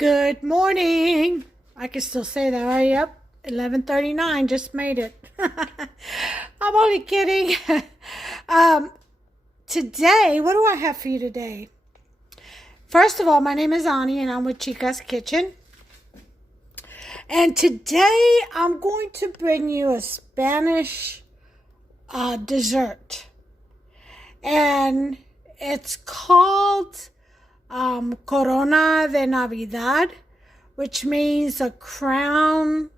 Good morning. I can still say that, right? Yep. 11:39. Just made it. I'm only kidding. um, Today, what do I have for you today? First of all, my name is Ani and I'm with Chica's Kitchen. And today I'm going to bring you a Spanish dessert. And it's called Corona de Navidad, which means a crown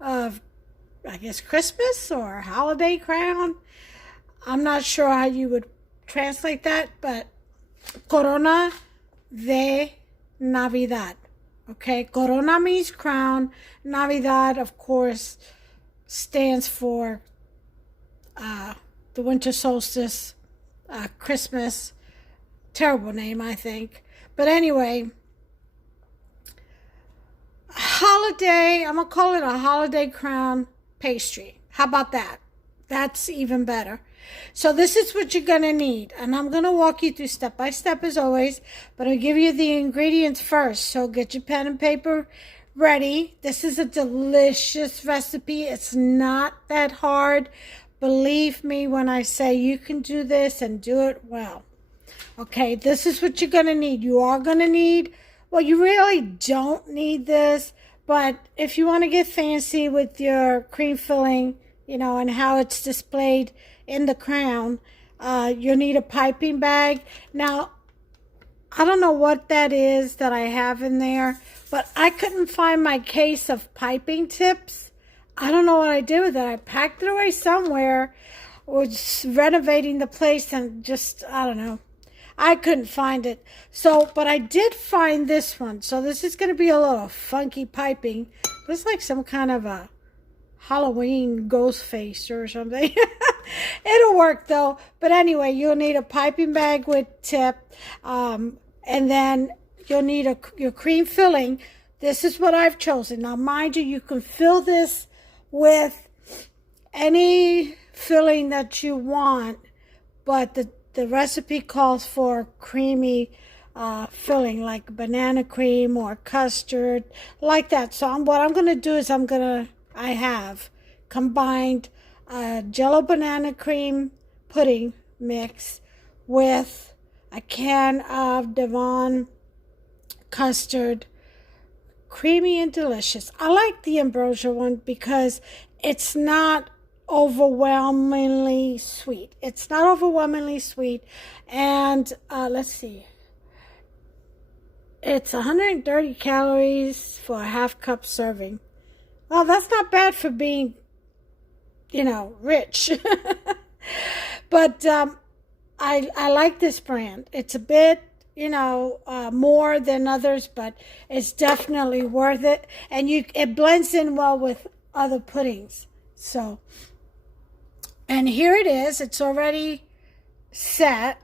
of, I guess, Christmas or holiday crown. I'm not sure how you would translate that, but Corona de Navidad. Okay, Corona means crown. Navidad, of course, stands for the winter solstice, Christmas. Terrible name, I think. But anyway, holiday, I'm going to call it a holiday crown pastry. How about that? That's even better. So this is what you're going to need. And I'm going to walk you through step by step as always. But I'll give you the ingredients first. So get your pen and paper ready. This is a delicious recipe. It's not that hard. Believe me when I say you can do this and do it well. Okay, this is what you're going to need. You are going to need, well, you really don't need this, but if you want to get fancy with your cream filling, and how it's displayed in the crown, you'll need a piping bag. Now, I don't know what that is that I have in there, but I couldn't find my case of piping tips. I don't know what I did with it. I packed it away somewhere, was renovating the place and just, I don't know. I couldn't find it. So, but I did find this one. So this is going to be a little funky piping. It's like some kind of a Halloween ghost face or something. It'll work though. But anyway, you'll need a piping bag with tip. And then you'll need your cream filling. This is what I've chosen. Now, mind you, you can fill this with any filling that you want. But the recipe calls for creamy filling, like banana cream or custard, like that. So what I'm going to do is I have combined Jello banana cream pudding mix with a can of Devon custard, creamy and delicious. I like the ambrosia one because it's not overwhelmingly sweet. It's not overwhelmingly sweet. And let's see. It's 130 calories for a half cup serving. Well, that's not bad for being, rich. But I like this brand. It's a bit, more than others, but it's definitely worth it. And it blends in well with other puddings. So, and here it is. It's already set.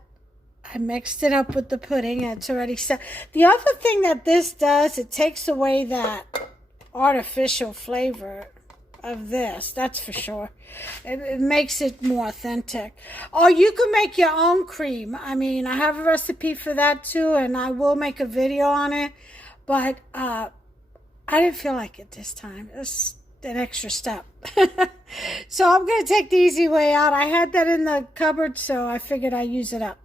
I mixed it up with the pudding. And it's already set. The other thing that this does, it takes away that artificial flavor of this. That's for sure. It makes it more authentic. Or you can make your own cream. I mean, I have a recipe for that too. And I will make a video on it. But I didn't feel like it this time. It's an extra step. So I'm going to take the easy way out. I had that in the cupboard, so I figured I'd use it up.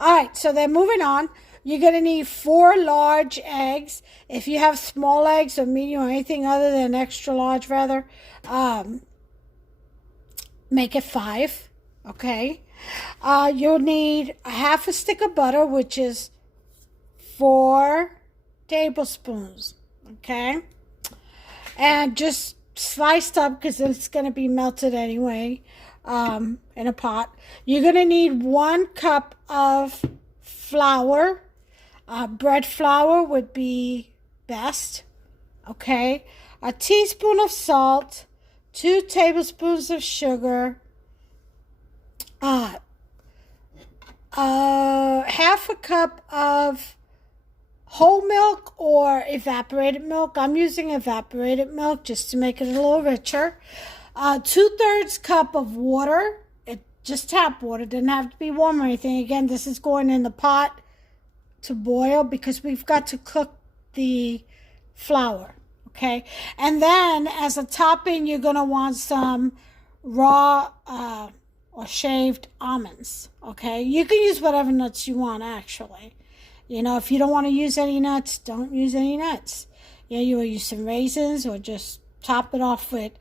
All right, so then moving on. You're going to need 4 large eggs. If you have small eggs or medium or anything other than extra large, rather, make it 5, okay? You'll need a half a stick of butter, which is 4 tablespoons, okay? And just sliced up because it's going to be melted anyway in a pot. You're going to need 1 cup of flour. Bread flour would be best. Okay. A teaspoon of salt. 2 tablespoons of sugar. Half a cup of whole milk or evaporated milk. I'm using evaporated milk just to make it a little richer. 2/3 cup of water. Just tap water. Doesn't have to be warm or anything. Again, this is going in the pot to boil because we've got to cook the flour, okay? And then as a topping, you're going to want some raw or shaved almonds, okay? You can use whatever nuts you want, actually. You know, if you don't want to use any nuts, don't use any nuts. Yeah, you will use some raisins or just top it off with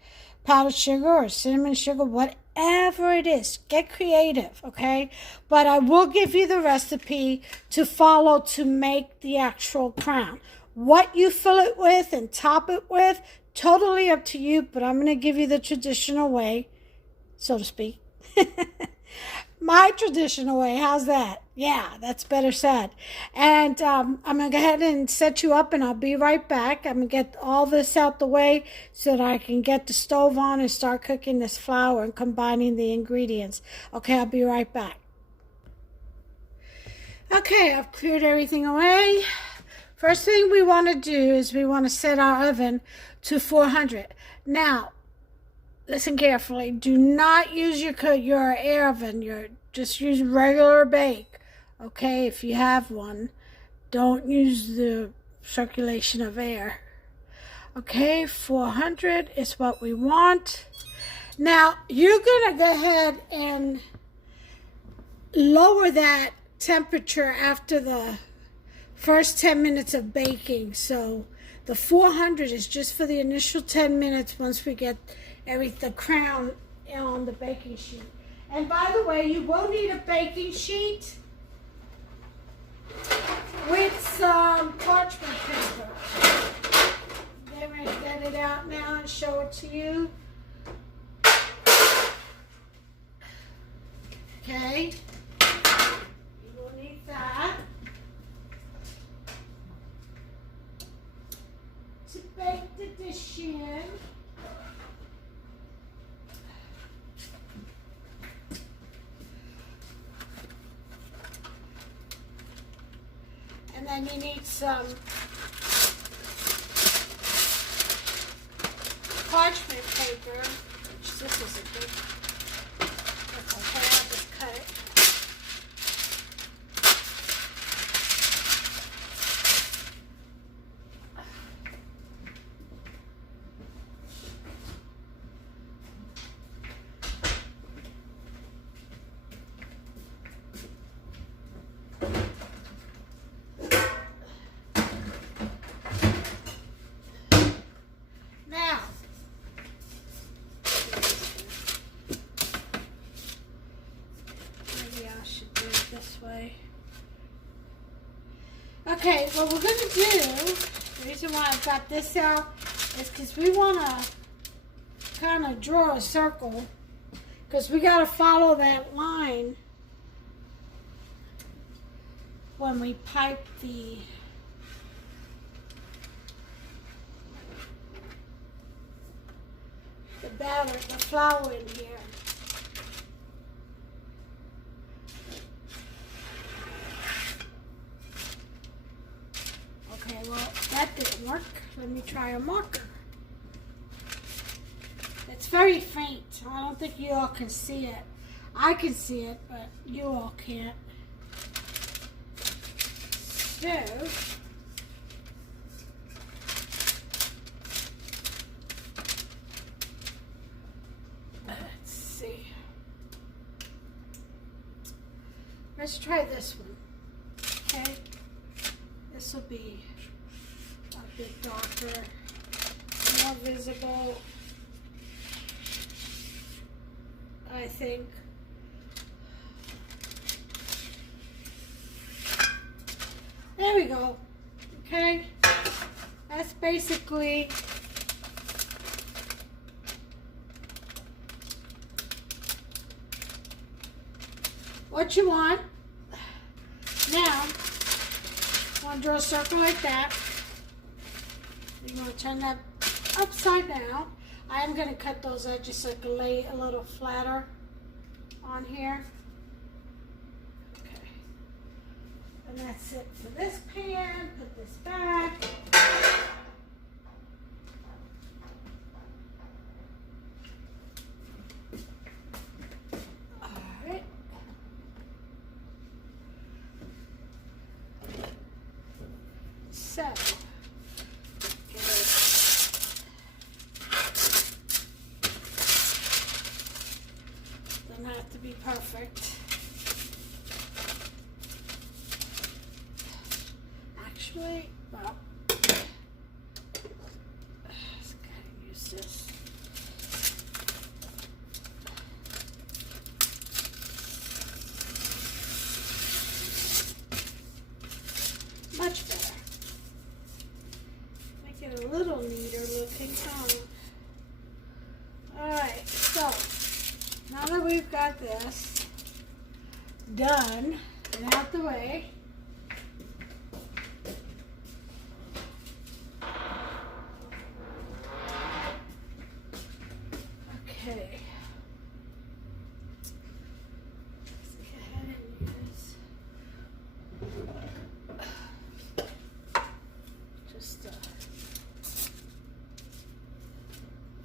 powdered sugar or cinnamon sugar, whatever it is. Get creative, okay? But I will give you the recipe to follow to make the actual crown. What you fill it with and top it with, totally up to you, but I'm going to give you the traditional way, so to speak. My traditional way. How's that? Yeah, that's better said. And I'm going to go ahead and set you up, and I'll be right back. I'm going to get all this out the way so that I can get the stove on and start cooking this flour and combining the ingredients. Okay, I'll be right back. Okay, I've cleared everything away. First thing we want to do is we want to set our oven to 400. Now, listen carefully. Do not use your air oven. Just use regular bake. Okay, if you have one, don't use the circulation of air. Okay, 400 is what we want. Now, you're going to go ahead and lower that temperature after the first 10 minutes of baking. So the 400 is just for the initial 10 minutes once we get the crown on the baking sheet. And by the way, you will need a baking sheet with some parchment paper. I'm going to get it out now and show it to you. Okay, you will need that to bake the dish in. And then you need some parchment paper, which this is a good. That's okay, I'll just cut it. Okay, what we're going to do, the reason why I've got this out is because we want to kind of draw a circle, because we got to follow that line when we pipe the batter, the flour in here. Okay, well, that didn't work. Let me try a marker. It's very faint. I don't think you all can see it. I can see it, but you all can't. So, let's see. Let's try this one. Okay? This will be a bit darker, more visible, I think. There we go. Okay, that's basically what you want. Now, want to draw a circle like that. You want to turn that upside down. I am going to cut those edges so I can lay a little flatter on here. Okay. And that's it for this pan. Put this back. Alright. So, actually. Well, let's use this. Much better. Make it a little neater looking, huh? Alright, so now that we've got this done and out the way, okay, let's go ahead and use just a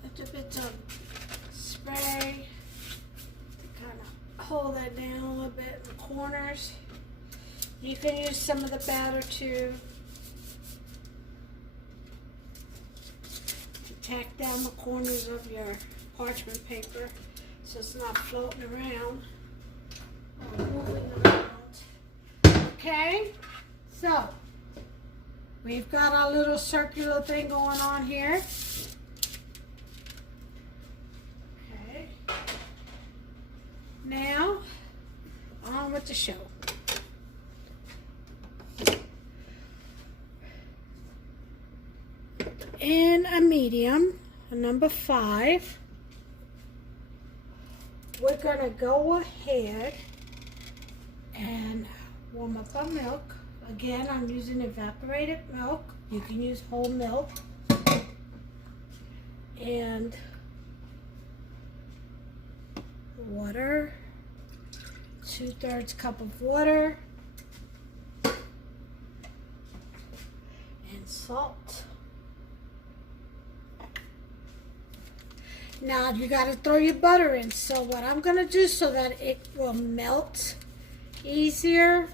little bit of spray to kind of hold that down a little bit in the corners. You can use some of the batter too to tack down the corners of your parchment paper so it's not floating around or moving around. Okay, so we've got our little circular thing going on here. Okay, now on with the show. In a medium, a number 5, we're gonna go ahead and warm up our milk. Again, I'm using evaporated milk. You can use whole milk. And water, 2/3 cup of water, and salt. Now you got to throw your butter in. So what I'm going to do so that it will melt easier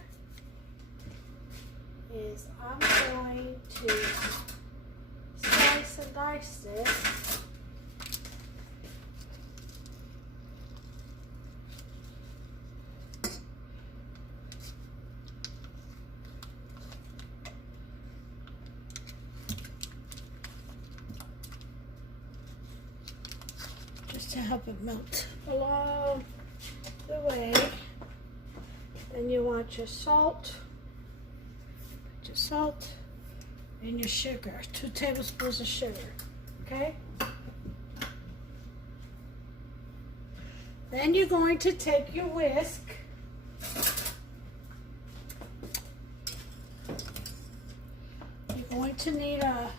is I'm going to slice and dice this. To help it melt along the way. Then you want your salt, put your salt and your sugar, 2 tablespoons of sugar, okay? Then you're going to take your whisk you're going to need a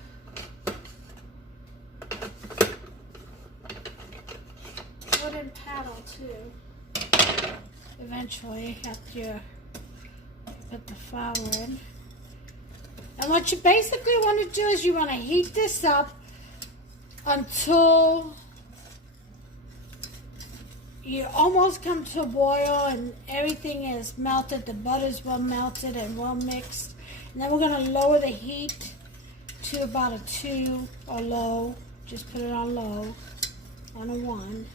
wooden paddle too. Eventually, after you put the flour in. And what you basically want to do is you want to heat this up until you almost come to a boil and everything is melted. The butter's well melted and well mixed. And then we're going to lower the heat to about a 2 or low. Just put it on low, on a 1.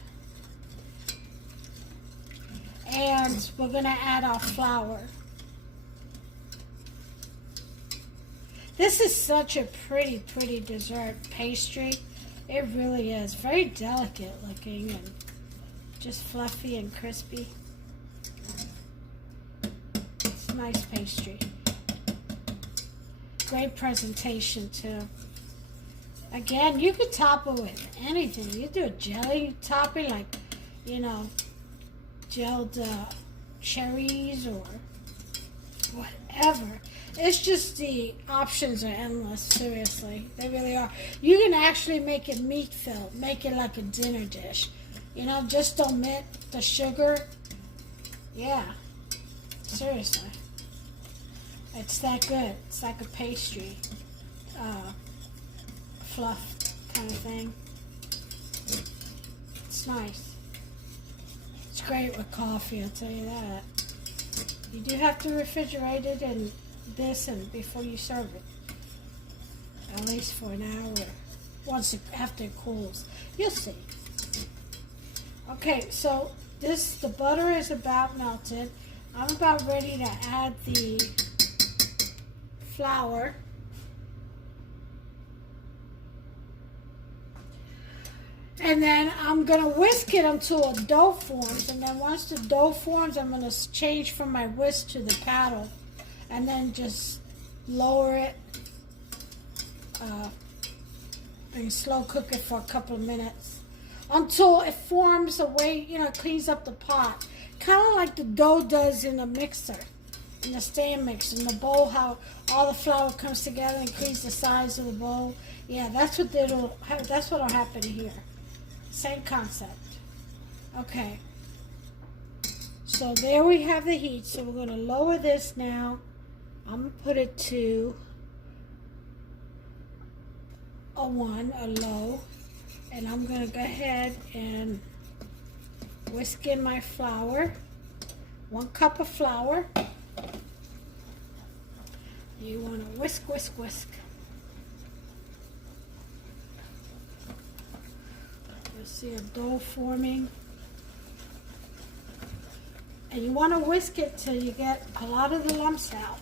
And we're going to add our flour. This is such a pretty dessert pastry. It really is. Very delicate looking and just fluffy and crispy. It's a nice pastry. Great presentation too. Again, you could top it with anything. You do a jelly topping like, you know, gelled cherries or whatever. It's just the options are endless, seriously. They really are. You can actually make it meat filled, make it like a dinner dish. You know, just omit the sugar. Yeah, seriously. It's that good. It's like a pastry, fluff kind of thing. It's nice. It's great with coffee, I'll tell you that. You do have to refrigerate it and this and before you serve it, at least for an hour. After it cools, you'll see. Okay, so the butter is about melted. I'm about ready to add the flour. And then I'm going to whisk it until a dough forms. And then once the dough forms, I'm going to change from my whisk to the paddle. And then just lower it and slow cook it for a couple of minutes until it forms a way, you know, cleans up the pot. Kind of like the dough does in a mixer, in the stand mixer, in the bowl, how all the flour comes together and cleans the sides of the bowl. Yeah, that's what'll happen here. Same concept. Okay. So there we have the heat. So we're going to lower this now. I'm going to put it to a 1, a low. And I'm going to go ahead and whisk in my flour. 1 cup of flour. You want to whisk, whisk, whisk. You'll see a dough forming. And you want to whisk it till you get a lot of the lumps out.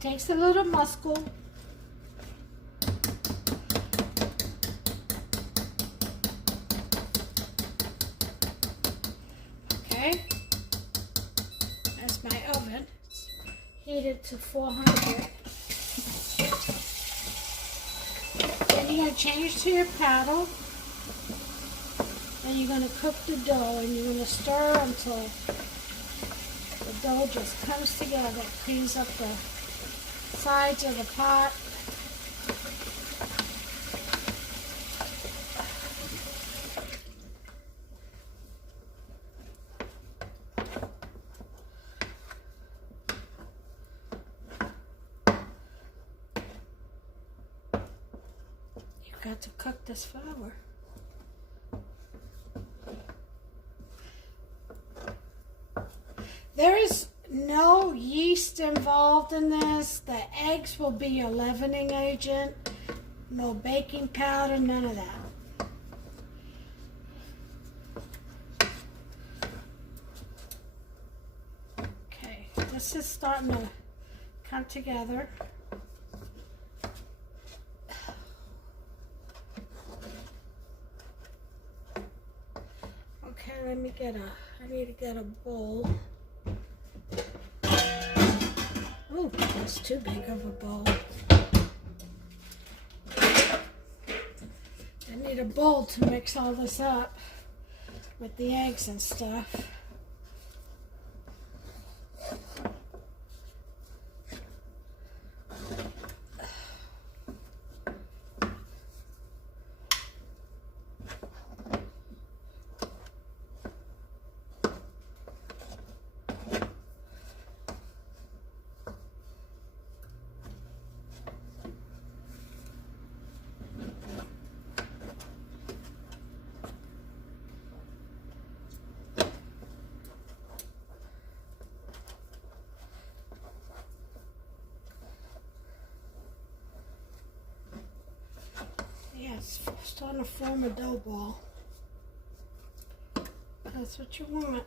Takes a little muscle. Okay. That's my oven. Heated to 400. Then you're going to change to your paddle. Then you're going to cook the dough and you're going to stir until the dough just comes together. It cleans up the sides of the pot. You've got to cook this flour. There is no yeast involved in this. The eggs will be your leavening agent. No baking powder, none of that. Okay, this is starting to come together. Okay, I need to get a bowl. Oh, that's too big of a bowl. I need a bowl to mix all this up with the eggs and stuff. Yes, starting to form a dough ball. That's what you want.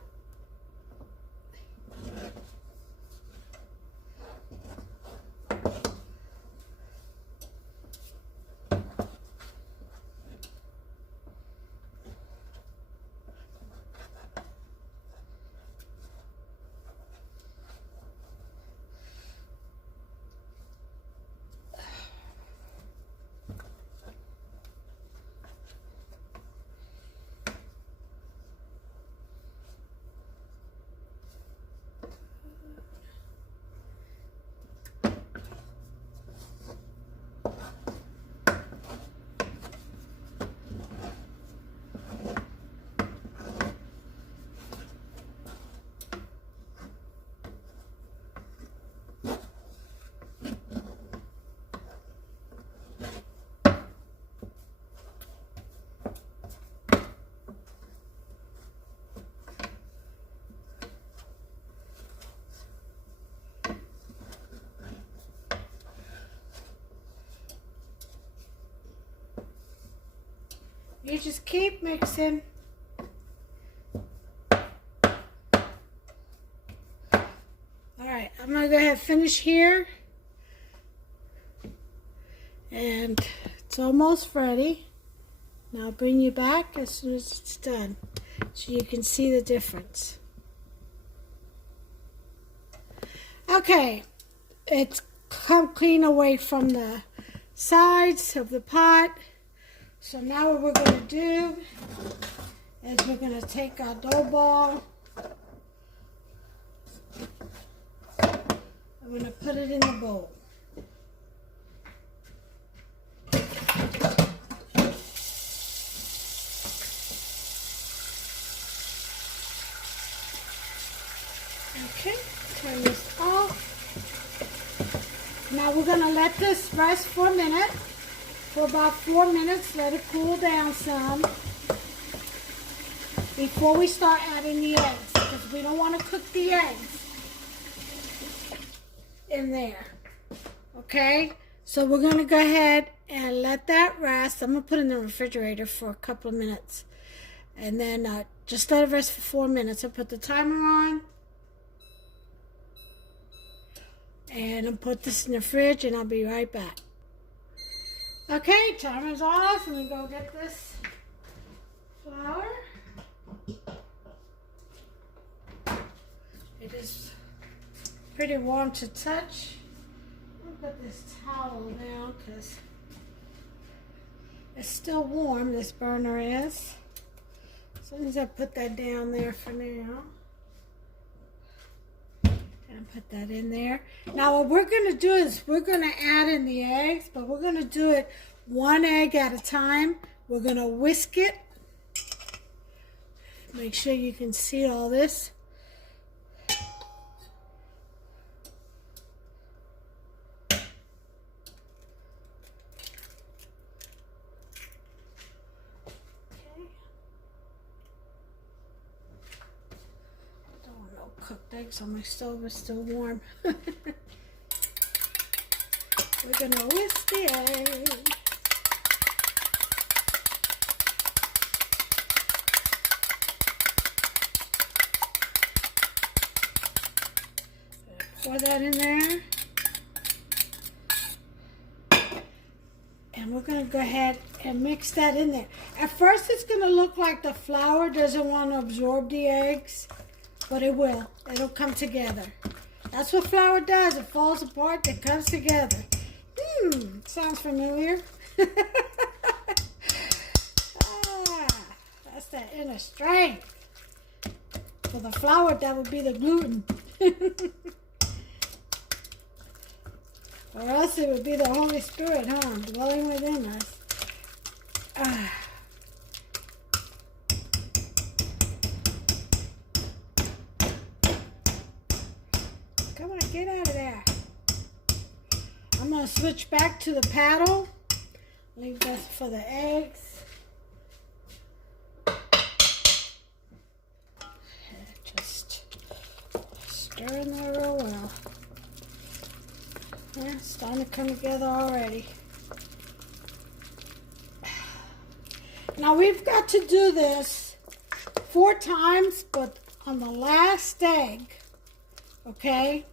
You just keep mixing. Alright, I'm going to go ahead and finish here. And it's almost ready. Now I'll bring you back as soon as it's done so you can see the difference. Okay, it's come clean away from the sides of the pot. So now what we're going to do is we're going to take our dough ball. I'm going to put it in the bowl. Okay, turn this off. Now we're going to let this rest for a minute. For about 4 minutes, let it cool down some before we start adding the eggs, because we don't want to cook the eggs in there. Okay, so we're going to go ahead and let that rest. I'm going to put it in the refrigerator for a couple of minutes, and then just let it rest for 4 minutes. I'll put the timer on, and I'll put this in the fridge, and I'll be right back. Okay, timer's off. I'm going to go get this flour. It is pretty warm to touch. I'm going to put this towel down because it's still warm, this burner is. So I'm going to put that down there for now. And put that in there. Now what we're going to do is we're going to add in the eggs, but we're going to do it 1 egg at a time. We're going to whisk it. Make sure you can see all this. Cooked eggs on my stove is still warm. We're gonna whisk the eggs. Pour that in there. And we're gonna go ahead and mix that in there. At first it's gonna look like the flour doesn't want to absorb the eggs. But it will. It'll come together. That's what flour does. It falls apart, it comes together. Sounds familiar. That's that inner strength. For the flour, that would be the gluten. Or else it would be the Holy Spirit, dwelling within us. Come on, get out of there. I'm going to switch back to the paddle. Leave this for the eggs. Just stir in there real well. Yeah, it's starting to come together already. Now we've got to do this 4 times, but on the last egg, okay?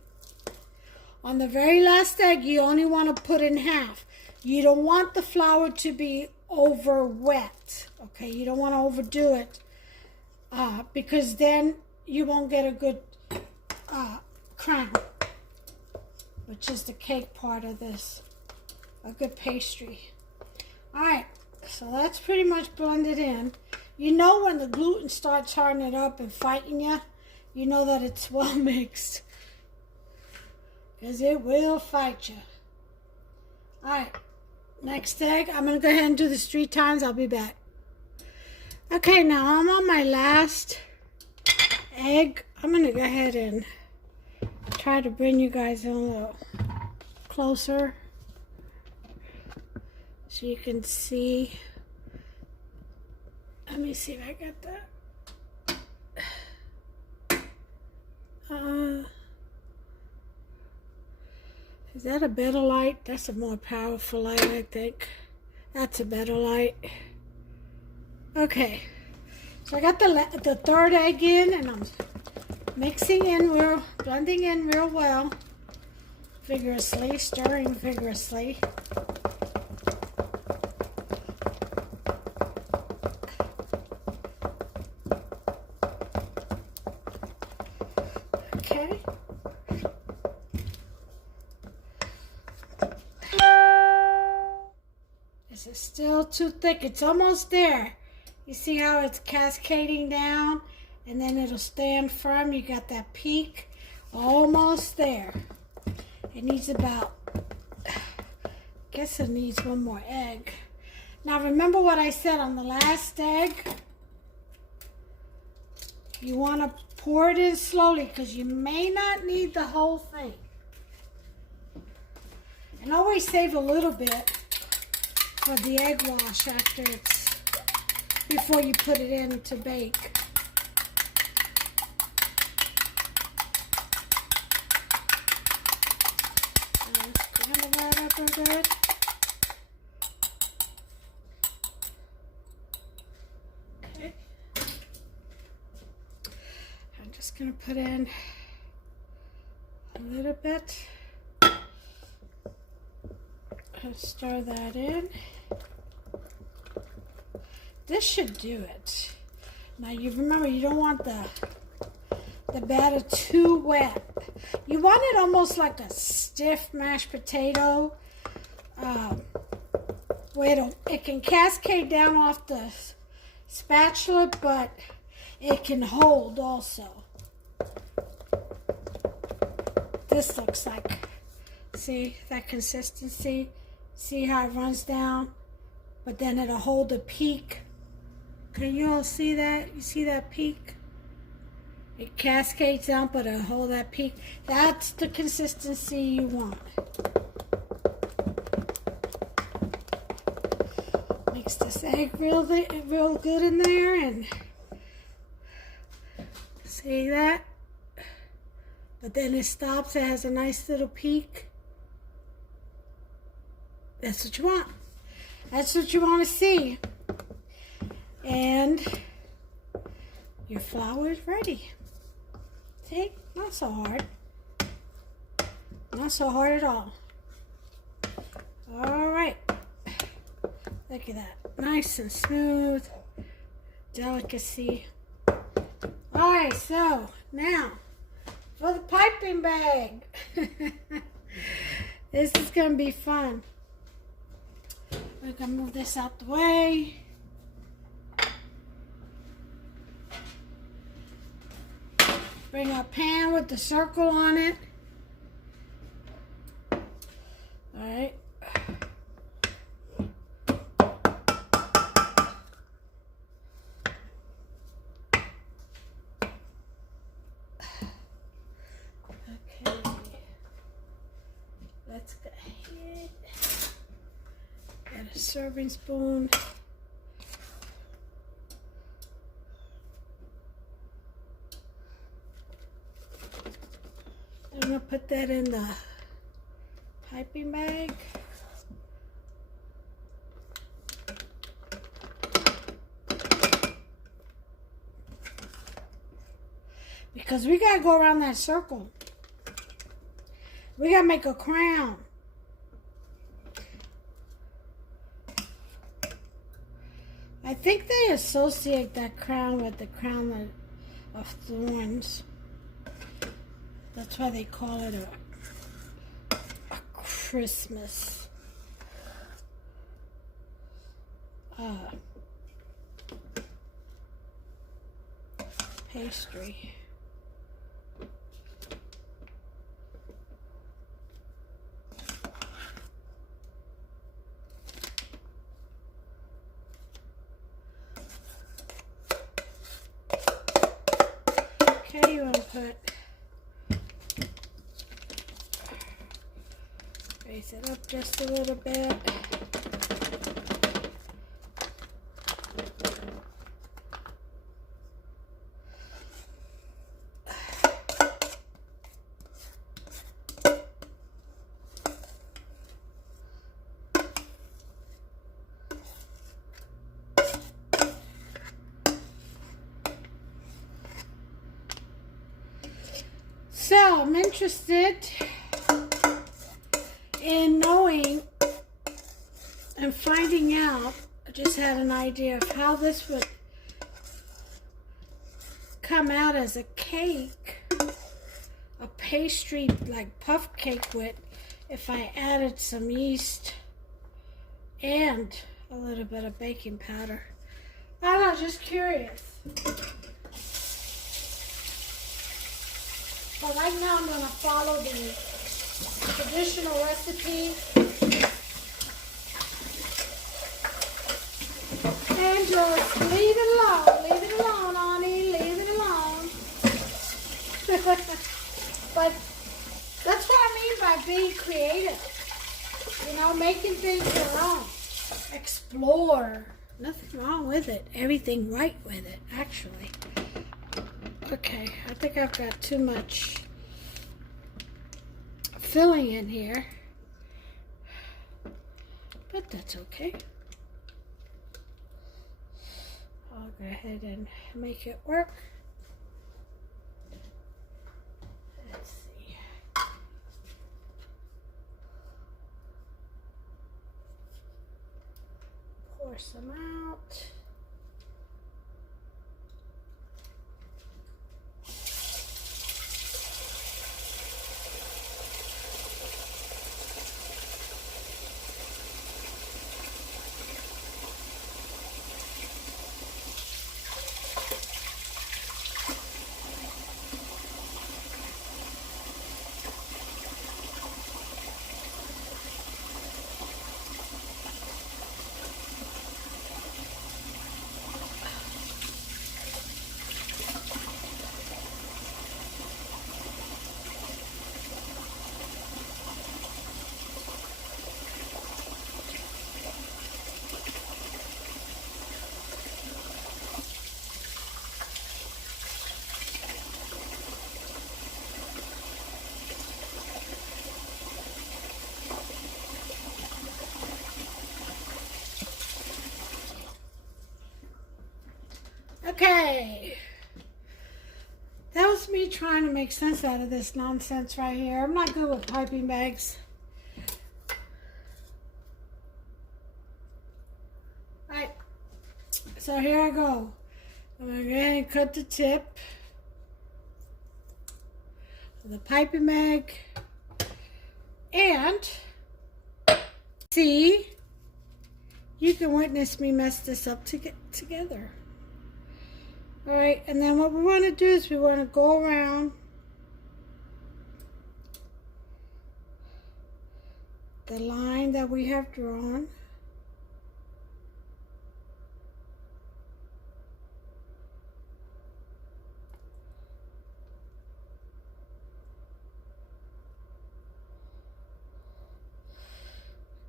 On the very last egg, you only want to put in half. You don't want the flour to be over wet, okay? You don't want to overdo it because then you won't get a good crown, which is the cake part of this, a good pastry. All right, so that's pretty much blended in. You know when the gluten starts hardening up and fighting you, you know that it's well mixed. Because it will fight you. Alright, next egg. I'm going to go ahead and do this 3 times. I'll be back. Okay, now I'm on my last egg. I'm going to go ahead and try to bring you guys in a little closer so you can see. Let me see if I got that. Is that a better light? That's a more powerful light, I think. That's a better light. Okay, so I got the third egg in, and I'm mixing in blending in real well, vigorously, stirring vigorously. Okay. This is still too thick. It's almost there. You see how it's cascading down, and then it'll stand firm. You got that peak. Almost there. It needs about, I guess it needs one more egg. Now remember what I said on the last egg? You want to pour it in slowly because you may not need the whole thing. And always save a little bit for the egg wash before you put it in to bake. Scramble that up real good. Okay. I'm just going to put in a little bit. Stir that in. This should do it. Now you remember, you don't want the batter too wet. You want it almost like a stiff mashed potato, where it can cascade down off the spatula, but it can hold also. This looks like, see that consistency? See how it runs down, but then it'll hold the peak. Can you all see that? You see that peak? It cascades down, but it'll hold that peak. That's the consistency you want. Mix this egg real good in there, and see that? But then it stops. It has a nice little peak. That's what you want. That's what you want to see. And your flour is ready. See? Not so hard. Not so hard at all. All right. Look at that. Nice and smooth. Delicacy. All right, so now for the piping bag. This is going to be fun. We're going to move this out the way. Bring our pan with the circle on it. All right. Okay. Let's go ahead. Got a serving spoon. I'm going to put that in the piping bag. Because we got to go around that circle. We got to make a crown. I think they associate that crown with the crown of thorns. That's why they call it a Christmas pastry. Okay, you want to put, raise it up just a little bit. So I'm interested in knowing and finding out. I just had an idea of how this would come out as a cake, a pastry like puff cake with, if I added some yeast and a little bit of baking powder. I don't know, just curious. But right now I'm going to follow the traditional recipe. And just leave it alone, honey, leave it alone. But that's what I mean by being creative. You know, making things your own. Explore. Nothing wrong with it. Everything right with it, actually. Okay, I think I've got too much filling in here. But that's okay. I'll go ahead and make it work. Let's see. Pour some out. Okay, that was me trying to make sense out of this nonsense right here. I'm not good with piping bags. Right, so here I go. I'm going to go ahead and cut the tip of the piping bag. And see, you can witness me mess this up to get together. All right, and then what we want to do is we want to go around the line that we have drawn.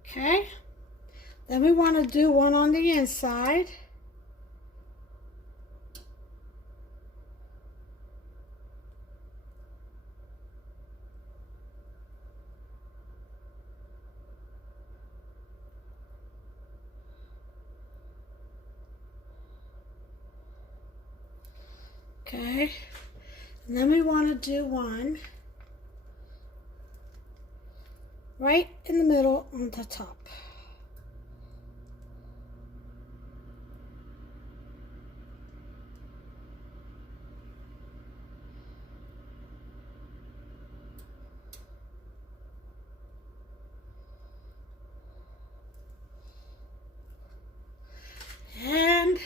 Okay, then we want to do one on the inside. Okay, and then we want to do one right in the middle on the top. And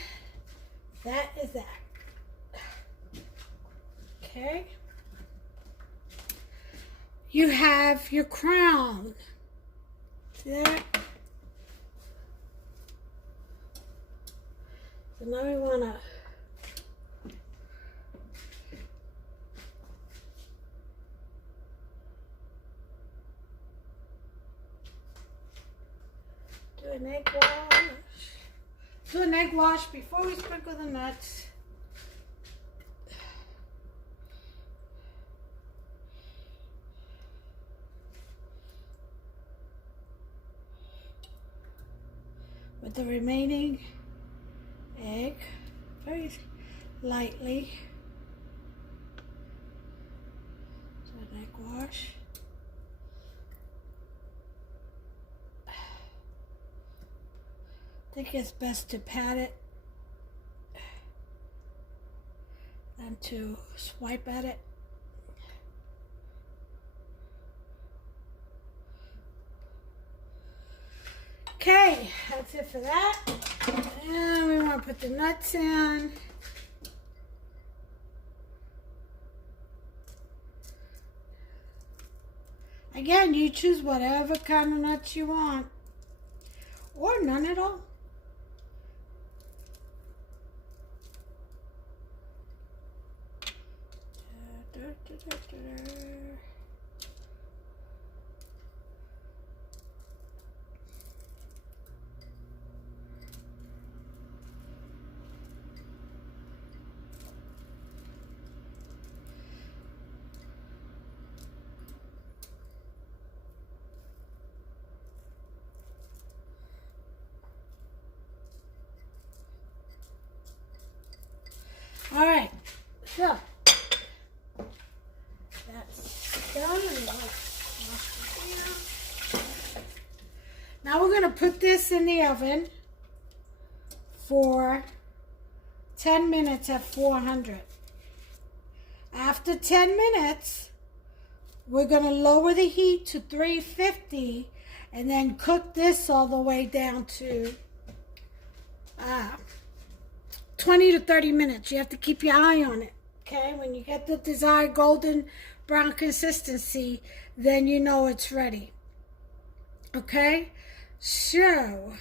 that is that. Okay, you have your crown. See that? So now we want to do an egg wash. Do an egg wash before we sprinkle the nuts. With the remaining egg, very lightly think it's best to pat it than to swipe at it. Okay, that's it for that. And we want to put the nuts in. Again, you choose whatever kind of nuts you want, or none at all. All right, so that's done. Now we're going to put this in the oven for 10 minutes at 400. After 10 minutes, we're going to lower the heat to 350 and then cook this all the way down to 20 to 30 minutes. You have to keep your eye on it, okay? When you get the desired golden brown consistency, then you know it's ready, okay? So,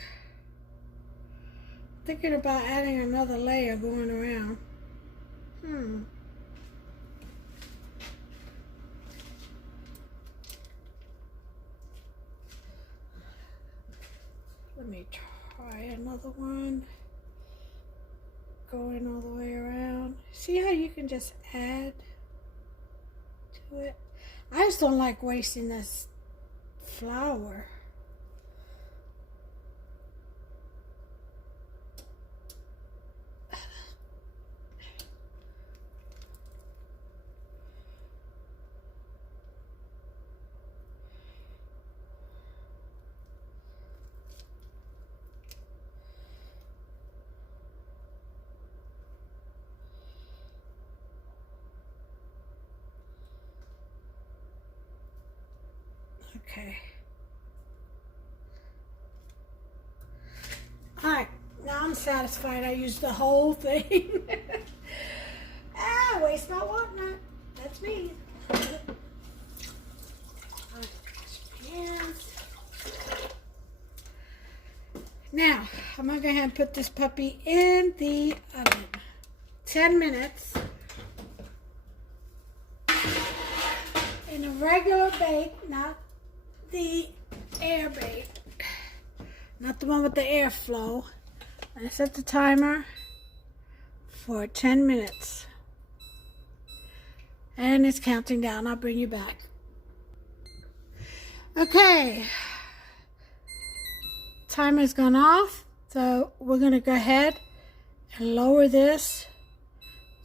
thinking about adding another layer going around. Let me try another one. Going all the way around. See how you can just add to it? I just don't like wasting this flour. Okay. Alright, now I'm satisfied. I used the whole thing. Waste not, want not. That's me. Now, I'm going to go ahead and put this puppy in the oven. 10 minutes. In a regular bake, not the air bake, not the one with the airflow. I set the timer for 10 minutes and it's counting down. I'll bring you back. Okay, timer's gone off, so we're gonna go ahead and lower this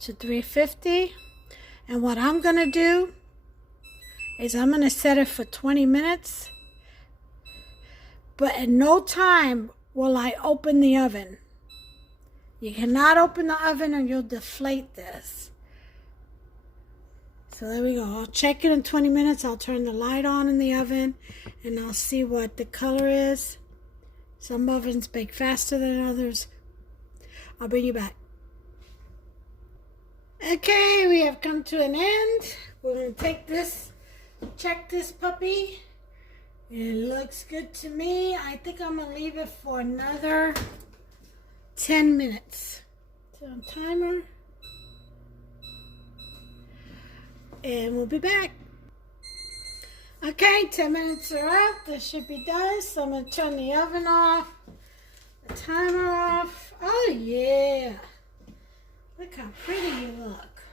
to 350, and what I'm gonna do is I'm going to set it for 20 minutes, but at no time will I open the oven. You cannot open the oven or you'll deflate this. So there we go. I'll check it in 20 minutes. I'll turn the light on in the oven and I'll see what the color is. Some ovens bake faster than others. I'll bring you back. Okay, we have come to an end. We're going to take this, check this puppy. It looks good to me. I think I'm going to leave it for another 10 minutes. So timer. And we'll be back. Okay, 10 minutes are up. This should be done. So I'm going to turn the oven off. The timer off. Oh yeah. Look how pretty you look.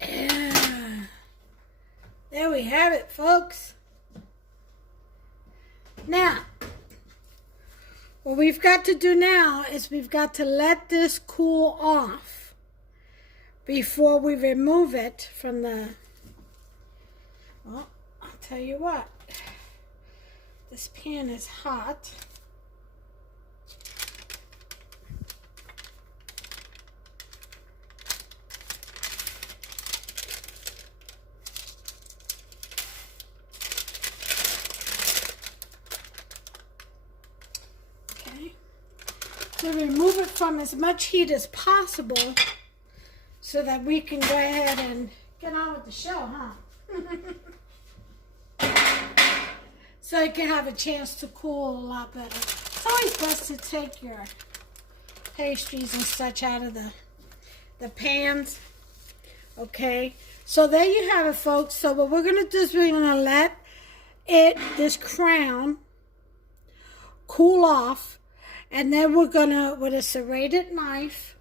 Yeah. There we have it, folks. Now, what we've got to do now is we've got to let this cool off before we remove it from the, well, I'll tell you what. This pan is hot. Okay. So remove it from as much heat as possible so that we can go ahead and get on with the show, huh? So you can have a chance to cool a lot better. It's always best to take your pastries and such out of the pans. Okay, so there you have it, folks. So what we're gonna do is we're gonna let this crown cool off, and then we're gonna, with a serrated knife,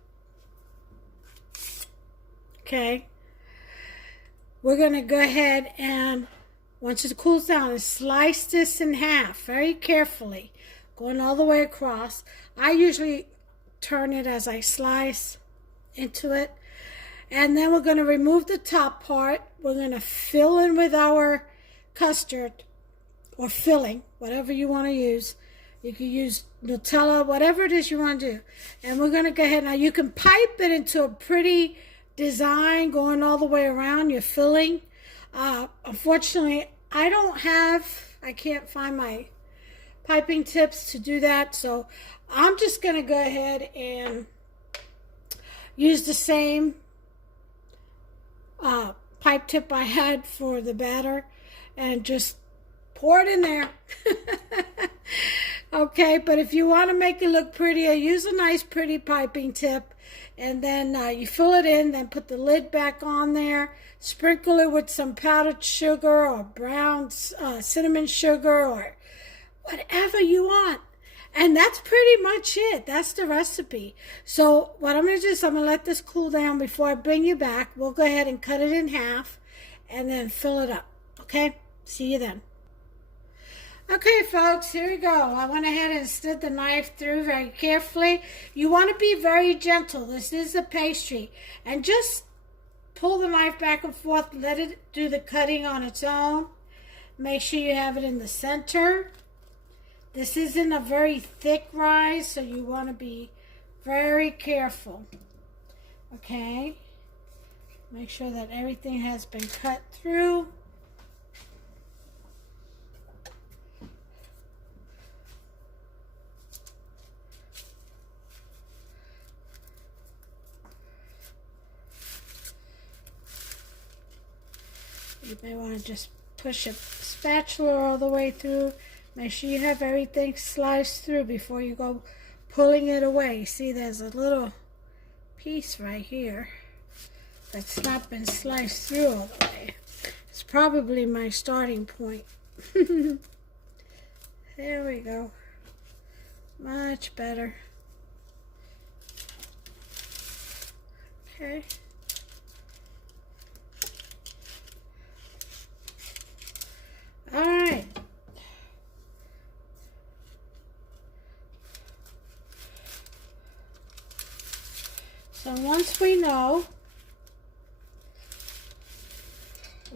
okay, we're gonna go ahead and, once it cools down, slice this in half very carefully, going all the way across. I usually turn it as I slice into it. And then we're going to remove the top part. We're going to fill in with our custard, or filling, whatever you want to use. You can use Nutella, whatever it is you want to do. And we're going to go ahead. Now you can pipe it into a pretty design going all the way around your filling. Unfortunately, I can't find my piping tips to do that, so I'm just going to go ahead and use the same pipe tip I had for the batter and just pour it in there. Okay, but if you want to make it look prettier, use a nice pretty piping tip, and then you fill it in, then put the lid back on there, sprinkle it with some powdered sugar or brown cinnamon sugar or whatever you want. And that's pretty much it. That's the recipe. So what I'm going to do is I'm going to let this cool down before I bring you back. We'll go ahead and cut it in half and then fill it up. Okay? See you then. Okay, folks, here we go. I went ahead and slid the knife through very carefully. You want to be very gentle. This is a pastry. And just pull the knife back and forth. Let it do the cutting on its own. Make sure you have it in the center. This isn't a very thick rise, so you want to be very careful. Okay? Make sure that everything has been cut through. You may want to just push a spatula all the way through. Make sure you have everything sliced through before you go pulling it away. See, there's a little piece right here that's not been sliced through all the way. It's probably my starting point. There we go. Much better. Okay. All right. So once we know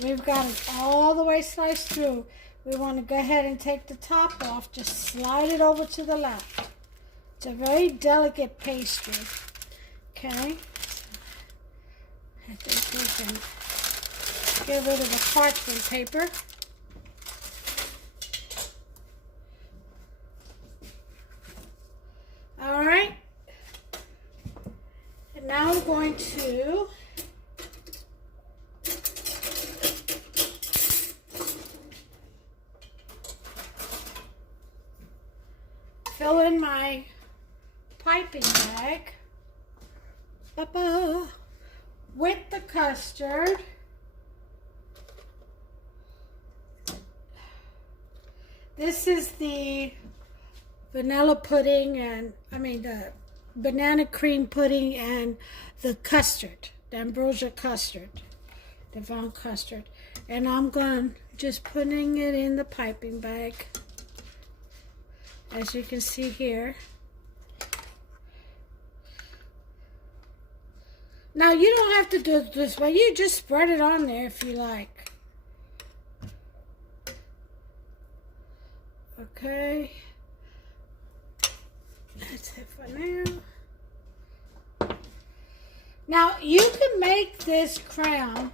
we've got it all the way sliced through, we want to go ahead and take the top off. Just slide it over to the left. It's a very delicate pastry. Okay. I think we can get rid of the parchment paper. All right. And now I'm going to fill in my piping bag with the custard. This is the vanilla pudding, and the banana cream pudding, and the custard, the ambrosia custard, the Devon custard. And I'm going just putting it in the piping bag, as you can see here. Now you don't have to do it this way. You just spread it on there if you like. Okay. That's it for now. Now, you can make this crown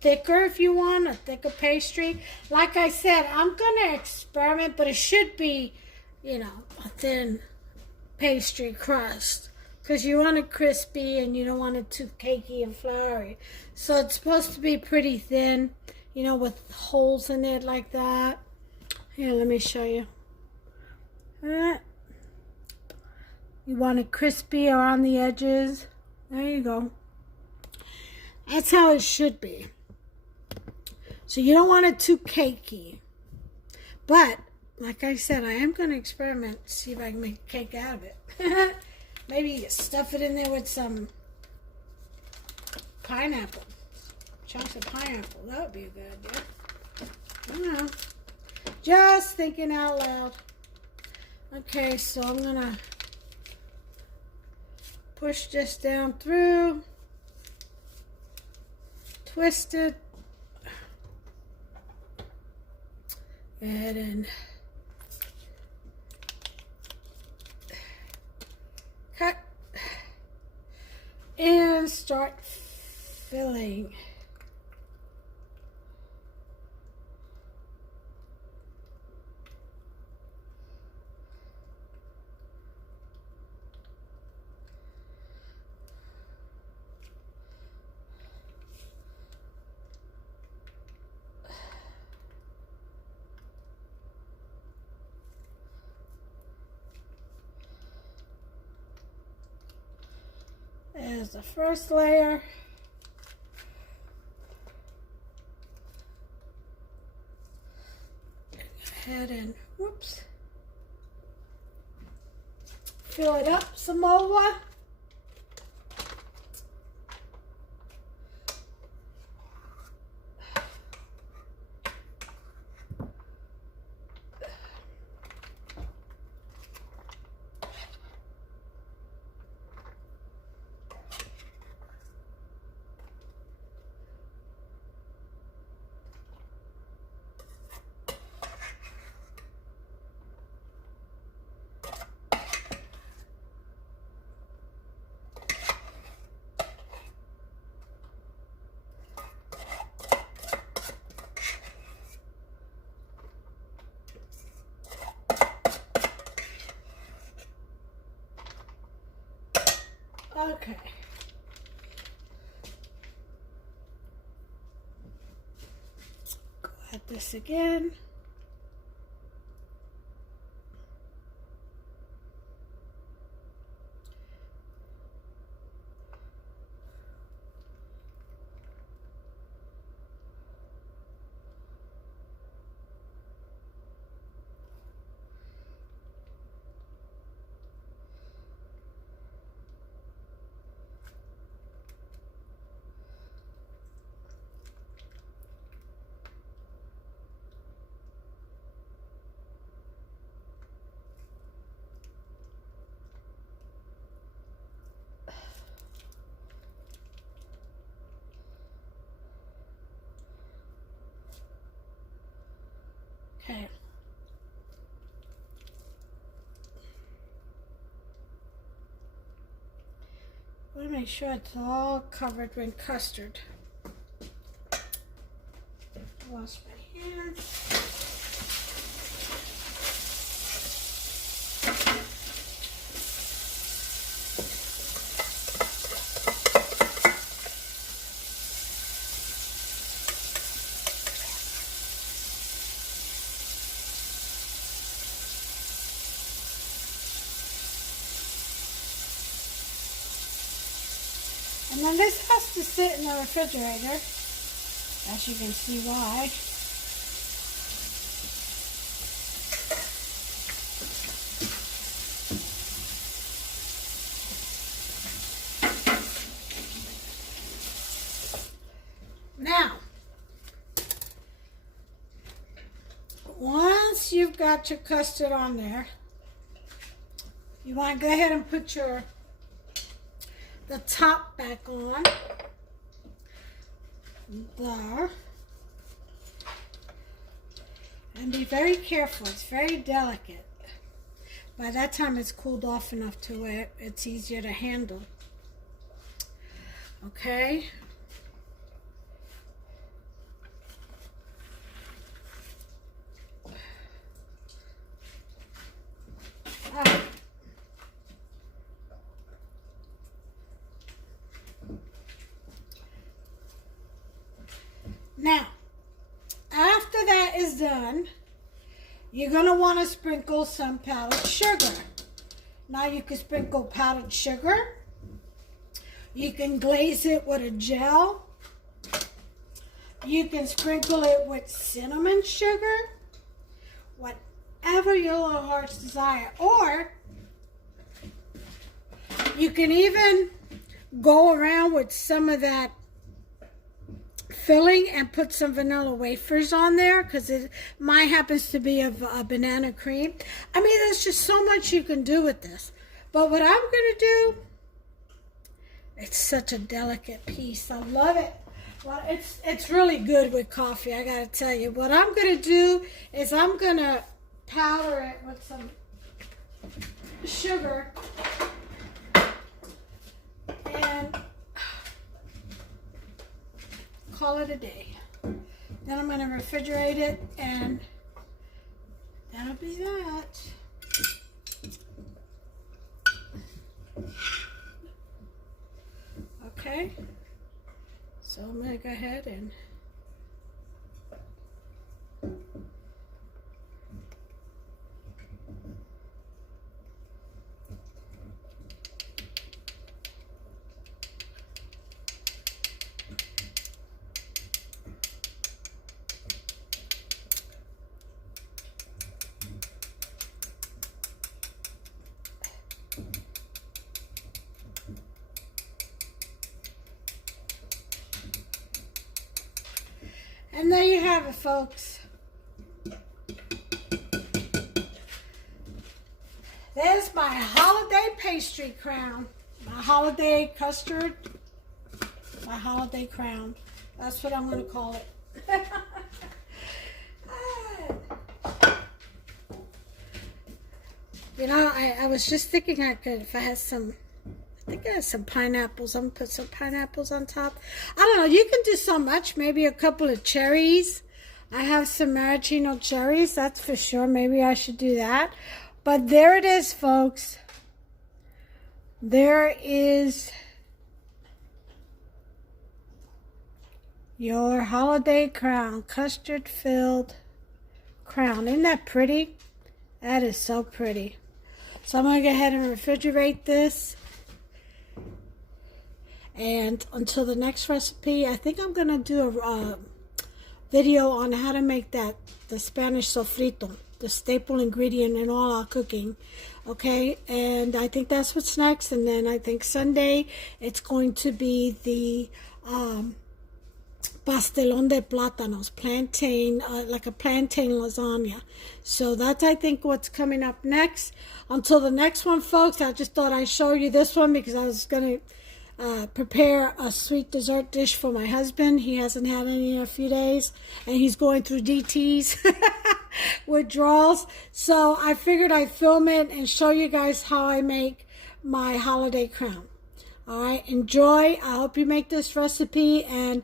thicker if you want, a thicker pastry. Like I said, I'm going to experiment, but it should be, you know, a thin pastry crust. Because you want it crispy and you don't want it too cakey and floury. So it's supposed to be pretty thin, you know, with holes in it like that. Here, let me show you. You want it crispy around the edges. There you go. That's how it should be. So you don't want it too cakey. But, like I said, I am going to experiment, see if I can make a cake out of it. Maybe stuff it in there with some pineapple. Chunks of pineapple. That would be a good idea. I don't know. Just thinking out loud. Okay, so I'm going to push this down through. Twist it. Go ahead and cut. And start filling. There's the first layer. Go ahead and, whoops, fill it up some more. Okay. Go at this again. Okay. I want to make sure it's all covered with custard. Wash my hands. And then this has to sit in the refrigerator, as you can see why. Now, once you've got your custard on there, you want to go ahead and put the top back on. There. And be very careful. It's very delicate. By that time, it's cooled off enough to where it's easier to handle. Okay. All right. Now, after that is done, you're going to want to sprinkle some powdered sugar. Now you can sprinkle powdered sugar. You can glaze it with a gel. You can sprinkle it with cinnamon sugar. Whatever your little heart's desire. Or you can even go around with some of that filling and put some vanilla wafers on there, because mine happens to be a banana cream. I mean, there's just so much you can do with this. But what I'm going to do, it's such a delicate piece. I love it. Well, it's really good with coffee, I got to tell you. What I'm going to do is I'm going to powder it with some sugar and call it a day. Then I'm going to refrigerate it, and that'll be that. Okay, so I'm going to go ahead and there you have it, folks. There's my holiday pastry crown. My holiday custard. My holiday crown. That's what I'm going to call it. You know, I was just thinking I could, if I had some, I think I have some pineapples. I'm going to put some pineapples on top. I don't know. You can do so much. Maybe a couple of cherries. I have some maraschino cherries. That's for sure. Maybe I should do that. But there it is, folks. There is your holiday crown. Custard-filled crown. Isn't that pretty? That is so pretty. So I'm going to go ahead and refrigerate this. And until the next recipe, I think I'm going to do a video on how to make the Spanish sofrito, the staple ingredient in all our cooking. Okay, and I think that's what's next. And then I think Sunday, it's going to be the pastelón de plátanos, plantain, like a plantain lasagna. So that's, I think, what's coming up next. Until the next one, folks, I just thought I'd show you this one because I was going to prepare a sweet dessert dish for my husband. He hasn't had any in a few days, and he's going through DTs, withdrawals. So I figured I'd film it and show you guys how I make my holiday crown. All right, enjoy. I hope you make this recipe, and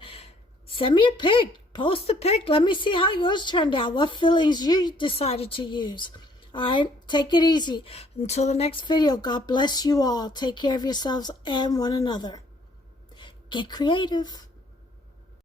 send me a pic. Post a pic. Let me see how yours turned out. What fillings you decided to use. All right. Take it easy. Until the next video, God bless you all. Take care of yourselves and one another. Get creative.